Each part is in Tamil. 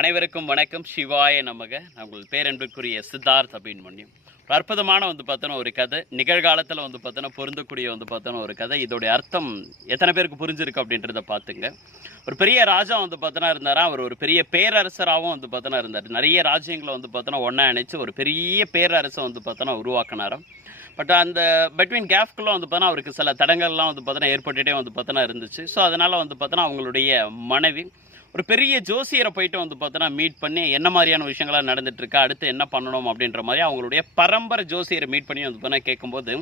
அனைவருக்கும் வணக்கம். சிவாய நமக. நான் உங்கள் பேரன்புக்குரிய சித்தார்த் அபிமன்யும். அற்புதமான பார்த்தோன்னா ஒரு கதை, நிகழ்காலத்தில் பார்த்தோன்னா பொருந்தக்கூடிய பார்த்தோன்னா ஒரு கதை. இதோடைய அர்த்தம் எத்தனை பேருக்கு புரிஞ்சிருக்கு அப்படின்றத பார்த்துங்க. ஒரு பெரிய ராஜா பார்த்தோன்னா இருந்தாரா. அவர் ஒரு பெரிய பேரரசராகவும் பார்த்தோன்னா இருந்தார். நிறைய ராஜ்யங்களை பார்த்தோன்னா ஒன்றா இணைச்சு ஒரு பெரிய பேரரசை பார்த்தோன்னா உருவாக்கினாராம். பட் அந்த பிட்வீன் கேஃப்குள்ளே பார்த்தோன்னா அவருக்கு சில தடங்கள்லாம் பார்த்தோன்னா ஏற்பட்டுகிட்டே பார்த்தோன்னா இருந்துச்சு. ஸோ அதனால் பார்த்தோன்னா அவங்களுடைய மனைவி ஒரு பெரிய ஜோசியரை போயிட்டு பார்த்தோன்னா மீட் பண்ணி என்ன மாதிரியான விஷயங்கள்லாம் நடந்துட்டுருக்கா, அடுத்து என்ன பண்ணணும் அப்படின்ற மாதிரி அவங்களுடைய பரம்பரை ஜோசியரை மீட் பண்ணி பார்த்தோன்னா கேட்கும்போது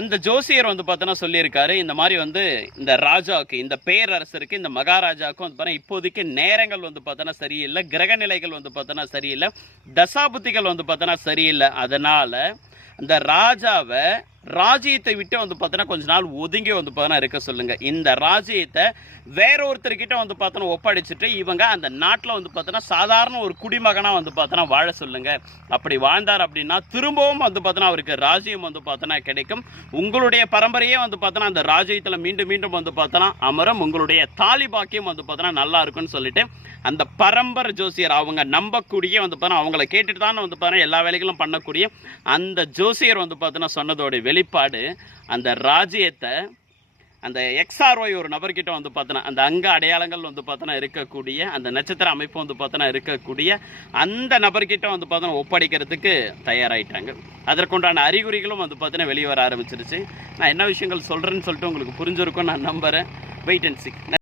அந்த ஜோசியர் பார்த்தோன்னா சொல்லியிருக்காரு, இந்த மாதிரி இந்த ராஜாவுக்கு, இந்த பேரரசருக்கு, இந்த மகாராஜாவுக்கும் பார்த்தோன்னா இப்போதைக்கு நேரங்கள் பார்த்தோன்னா சரியில்லை, கிரகநிலைகள் பார்த்தோன்னா சரியில்லை, தசாபுத்திகள் பார்த்தோன்னா சரியில்லை. அதனால் அந்த ராஜாவை ராஜ்யத்தை விட்டு பார்த்தோன்னா கொஞ்ச நாள் ஒதுங்கி பார்த்தோன்னா இருக்க சொல்லுங்க. இந்த ராஜ்யத்தை வேற ஒருத்தர்கிட்ட பார்த்தோன்னா ஒப்படைச்சிட்டு இவங்க அந்த நாட்டில் பார்த்தோன்னா சாதாரண ஒரு குடிமகனாக பார்த்தோன்னா வாழ சொல்லுங்க. அப்படி வாழ்ந்தார் அப்படின்னா திரும்பவும் பார்த்தோன்னா அவருக்கு ராஜ்யம் பார்த்தோன்னா கிடைக்கும். உங்களுடைய பரம்பரையே பார்த்தோன்னா அந்த ராஜ்யத்தில் மீண்டும் மீண்டும் பார்த்தோன்னா அமரும். உங்களுடைய தாலி பாக்கியம் பார்த்தோன்னா நல்லா இருக்குன்னு சொல்லிட்டு அந்த பரம்பரை ஜோசியர், அவங்க நம்பக்கூடிய பார்த்தோன்னா அவங்கள கேட்டுட்டு தான் பார்த்தோன்னா எல்லா வேலைகளும் பண்ணக்கூடிய அந்த ஜோசியர் பார்த்தோன்னா சொன்னதோடைய வெளிப்பாடு, அந்த ராஜ்யத்தை அந்த XRY ஒரு நபர்கிட்ட பார்த்தோன்னா அந்த அங்க அடையாளங்கள் பார்த்தோன்னா இருக்கக்கூடிய அந்த நட்சத்திர அமைப்பு பார்த்தோன்னா இருக்கக்கூடிய அந்த நபர்கிட்ட பார்த்தோன்னா ஒப்படைக்கிறதுக்கு தயாராகிட்டாங்க. அதற்குண்டான அறிகுறிகளும் பார்த்தோன்னா வெளியே வர ஆரம்பிச்சிருச்சு. நான் என்ன விஷயங்கள் சொல்கிறேன்னு சொல்லிட்டு உங்களுக்கு புரிஞ்சிருக்கும் நான் நம்புகிறேன். Wait and C.